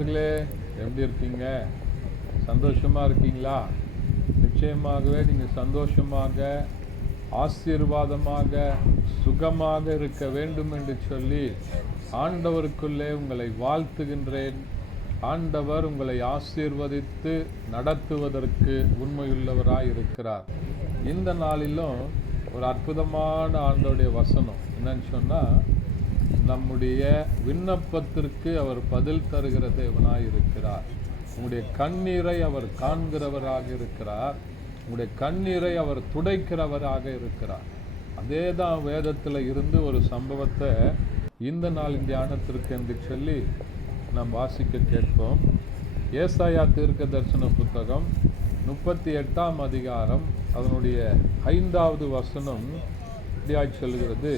அன்பானவர்களே, எப்படி இருக்கீங்க? சந்தோஷமாக இருக்கீங்களா? நிச்சயமாகவே நீங்கள் சந்தோஷமாக, ஆசீர்வாதமாக, சுகமாக இருக்க வேண்டும் என்று சொல்லி ஆண்டவருக்குள்ளே உங்களை வாழ்த்துகின்றேன். ஆண்டவர் உங்களை ஆசீர்வதித்து நடத்துவதற்கு உண்மையுள்ளவராய் இருக்கிறார். இந்த நாளிலும் ஒரு அற்புதமான ஆண்டவருடைய வசனம் என்னன்னு சொன்னால், நம்முடைய விண்ணப்பத்திற்கு அவர் பதில் தருகிற தேவனாய் இருக்கிறார். உங்களுடைய கண்ணீரை அவர் காண்கிறவராக இருக்கிறார். உங்களுடைய கண்ணீரை அவர் துடைக்கிறவராக இருக்கிறார். அதே தான் வேதத்தில் இருந்து ஒரு சம்பவத்தை இந்த நாளின் தியானத்திற்கு என்று சொல்லி நாம் வாசிக்க கேட்போம். ஏசாயா தீர்க்க தரிசன புத்தகம் 38ஆம் அதிகாரம் அதனுடைய 5வது வசனம் இப்படியாய் சொல்கிறது: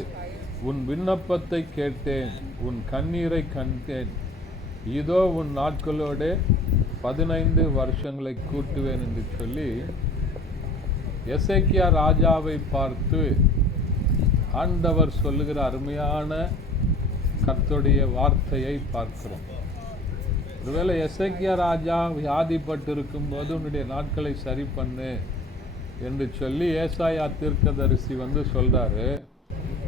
உன் விண்ணப்பத்தை கேட்டேன், உன் கண்ணீரை கண்டேன். இதோ உன் நாட்களோடு 15 வருஷங்களை கூட்டுவேன் என்று சொல்லி எசேக்கியா ராஜாவை பார்த்து ஆண்டவர் சொல்லுகிற அருமையான கர்த்தருடைய வார்த்தையை பார்க்கிறோம். ஒருவேளை எசேக்கியா ராஜா வியாதிப்பட்டு இருக்கும்போது உன்னுடைய நாட்களை சரி பண்ணு என்று சொல்லி ஏசாயா தீர்க்கதரிசி சொல்றாரு,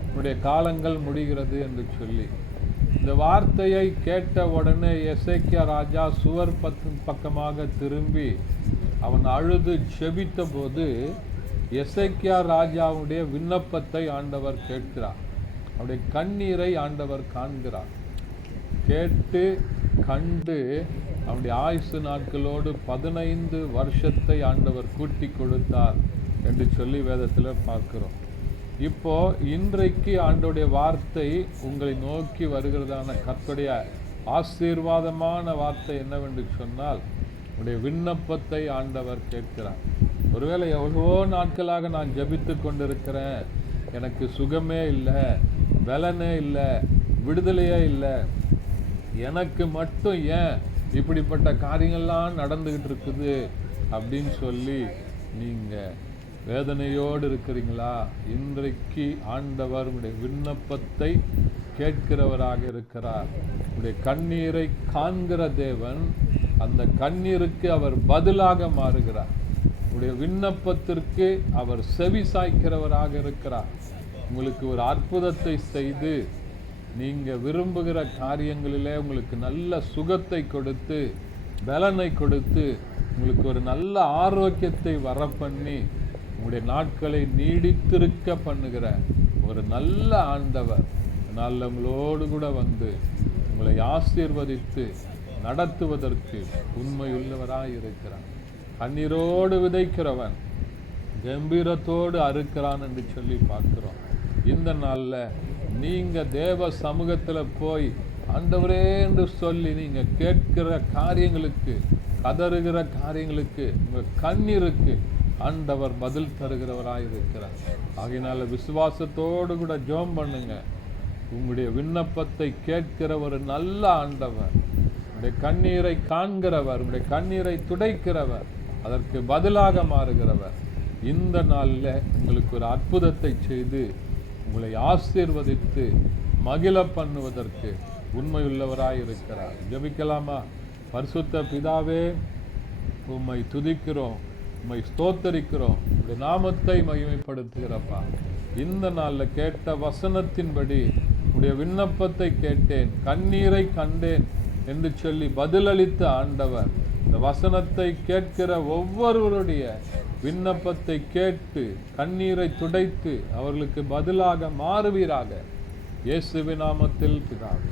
உன்னுடைய காலங்கள் முடிகிறது என்று சொல்லி. இந்த வார்த்தையை கேட்ட உடனே எசேக்கியா ராஜா சுவர் பக்கமாக திரும்பி அவன் அழுது ஜெபித்த போது எசேக்கியா ராஜாவுடைய விண்ணப்பத்தை ஆண்டவர் கேட்கிறார். அவருடைய கண்ணீரை ஆண்டவர் காண்கிறார். கேட்டு கண்டு அவனுடைய ஆயுசு நாட்களோடு 15 வருஷத்தை ஆண்டவர் கூட்டி கொடுத்தார் என்று சொல்லி வேதத்தில் பார்க்கிறோம். இப்போ இன்றைக்கு ஆண்டவருடைய வார்த்தை உங்களை நோக்கி வருகிறதான கர்த்தருடைய ஆசீர்வாதமான வார்த்தை என்னவென்று சொன்னால், உடைய விண்ணப்பத்தை ஆண்டவர் கேட்கிறார். ஒருவேளை எவ்வளவோ நாட்களாக நான் ஜெபித்து கொண்டிருக்கிறேன், எனக்கு சுகமே இல்லை, பலனே இல்லை, விடுதலையே இல்லை, எனக்கு மட்டும் ஏன் இப்படிப்பட்ட காரியங்கள்லாம் நடந்துகிட்டு இருக்குது அப்படின்னு சொல்லி நீங்கள் வேதனையோடு இருக்கிறீங்களா? இன்றைக்கு ஆண்டவர் உடைய விண்ணப்பத்தை கேட்கிறவராக இருக்கிறார். உடைய கண்ணீரை காண்கிற தேவன் அந்த கண்ணீருக்கு அவர் பதிலாக மாறுகிறார். உடைய விண்ணப்பத்திற்கு அவர் செவி சாய்க்கிறவராக இருக்கிறார். உங்களுக்கு ஒரு அற்புதத்தை செய்து நீங்கள் விரும்புகிற காரியங்களிலே உங்களுக்கு நல்ல சுகத்தை கொடுத்து, பலனை கொடுத்து, உங்களுக்கு ஒரு நல்ல ஆரோக்கியத்தை வர பண்ணி, உங்களுடைய நாட்களை நீடித்திருக்க பண்ணுகிற ஒரு நல்ல ஆண்டவர் நாளில் உங்களோடு கூட உங்களை ஆசீர்வதித்து நடத்துவதற்கு உண்மையுள்ளவராக இருக்கிறார். கண்ணீரோடு விதைக்கிறவன் கம்பீரத்தோடு அறுக்கிறான் என்று சொல்லி பார்க்கிறோம். இந்த நாளில் நீங்கள் தேவ சமூகத்தில் போய் ஆண்டவரே என்று சொல்லி நீங்கள் கேட்கிற காரியங்களுக்கு, கதறுகிற காரியங்களுக்கு, உங்கள் கண்ணீருக்கு ஆண்டவர் பதில் தருகிறவராக இருக்கிறார். ஆகையினால விசுவாசத்தோடு கூட ஜெபம் பண்ணுங்க. உங்களுடைய விண்ணப்பத்தை கேட்கிற ஒரு நல்ல ஆண்டவர், உங்களுடைய கண்ணீரை காண்கிறவர், உங்களுடைய கண்ணீரை துடைக்கிறவர், அதற்கு பதிலாக மாறுகிறவர் இந்த நாளில் உங்களுக்கு ஒரு அற்புதத்தை செய்து உங்களை ஆசீர்வதித்து மகிழ பண்ணுவதற்கு உண்மையுள்ளவராய் இருக்கிறார். ஜெபிக்கலாமா? பரிசுத்த பிதாவே, உம்மை துதிக்கிறோம், உம்மை ஸ்தோத்தரிக்கிறோம், உடைய நாமத்தை மகிமைப்படுத்துகிறப்பா. இந்த நாளில் கேட்ட வசனத்தின்படி உடைய விண்ணப்பத்தை கேட்டேன், கண்ணீரை கண்டேன் என்று சொல்லி பதிலளித்த ஆண்டவர் இந்த வசனத்தை கேட்கிற ஒவ்வொருவருடைய விண்ணப்பத்தை கேட்டு கண்ணீரை துடைத்து அவர்களுக்கு பதிலாக மாறுவீராக. இயேசுவின் நாமத்தில் பிதாவே.